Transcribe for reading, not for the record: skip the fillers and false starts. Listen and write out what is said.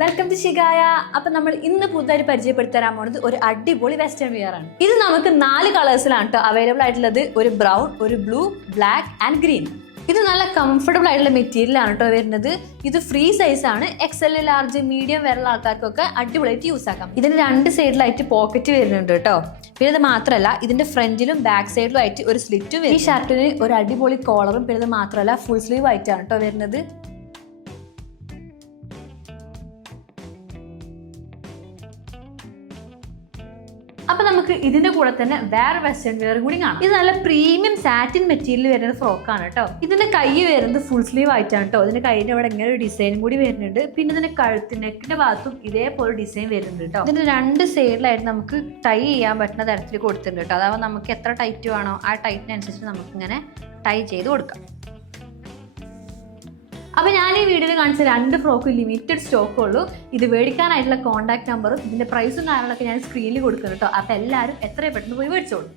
Welcome to ഷിഗായ. അപ്പൊ നമ്മൾ ഇന്ന് പുതുതായി പരിചയപ്പെടുത്താൻ പോകുന്നത് ഒരു അടിപൊളി വെസ്റ്റേൺ വെയർ ആണ്. ഇത് നമുക്ക് 4 കളേഴ്സിലാണ് കേട്ടോ അവൈലബിൾ ആയിട്ടുള്ളത്. ഒരു ബ്രൗൺ, ഒരു ബ്ലൂ, ബ്ലാക്ക് ആൻഡ് ഗ്രീൻ. ഇത് നല്ല കംഫർട്ടബിൾ ആയിട്ടുള്ള മെറ്റീരിയൽ ആണ് കേട്ടോ വരുന്നത്. ഇത് ഫ്രീ സൈസ് ആണ്. XL, ലാർജ്, മീഡിയം വരെയുള്ള ആൾക്കാർക്കൊക്കെ അടിപൊളിയായിട്ട് യൂസ് ആക്കാം. ഇതിന് 2 സൈഡിലായിട്ട് പോക്കറ്റ് വരുന്നുണ്ട് കേട്ടോ. പിന്നെ ഇത് മാത്രമല്ല, ഇതിന്റെ ഫ്രണ്ടിലും ബാക്ക് സൈഡിലും ആയിട്ട് ഒരു സ്ലിറ്റ് വരും. ഈ ഷർട്ടിന് ഒരു അടിപൊളി കോളറും, പിന്നെ ഇത് മാത്രമല്ല ഫുൾ സ്ലീവ് ആയിട്ടാണ് കേട്ടോ വരുന്നത്. അപ്പൊ നമുക്ക് ഇതിന്റെ കൂടെ തന്നെ വേറെ വെസ്റ്റേൺ വെയർ കൂടി കാണാം. ഇത് നല്ല പ്രീമിയം സാറ്റിൻ മെറ്റീരിയൽ വരുന്ന ഫ്രോക്കാണ് കേട്ടോ. ഇതിന്റെ കൈ വരുന്നത് ഫുൾ സ്ലീവ് ആയിട്ടാണ് കേട്ടോ. ഇതിന്റെ കൈയിന്റെ അവിടെ ഇങ്ങനെ ഒരു ഡിസൈനും കൂടി വരുന്നുണ്ട്. പിന്നെ ഇതിന്റെ നെക്കിന്റെ ഭാഗത്തും ഇതേപോലെ ഡിസൈൻ വരുന്നുണ്ട് കേട്ടോ. ഇതിന്റെ 2 സൈഡിലായിട്ട് നമുക്ക് ടൈ ചെയ്യാൻ പറ്റുന്ന തരത്തിൽ കൊടുത്തിട്ടുണ്ട് കേട്ടോ. അതാവുമ്പോൾ നമുക്ക് എത്ര ടൈറ്റ് വേണോ ആ ടൈറ്റിനനുസരിച്ച് നമുക്ക് ഇങ്ങനെ ടൈ ചെയ്ത് കൊടുക്കാം. അപ്പോൾ ഞാൻ ഈ വീഡിയോയിൽ കാണിച്ച 2 ഫ്രോക്ക് ലിമിറ്റഡ് സ്റ്റോക്കേ ഉള്ളൂ. ഇത് മേടിക്കാനായിട്ടുള്ള കോൺടാക്ട് നമ്പറും ഇതിന്റെ പ്രൈസും കാര്യങ്ങളൊക്കെ ഞാൻ സ്ക്രീനിൽ കൊടുക്കുന്നു കേട്ടോ. അപ്പോൾ എല്ലാവരും എത്രയും പെട്ടെന്ന് പോയി മേടിച്ചോളൂ.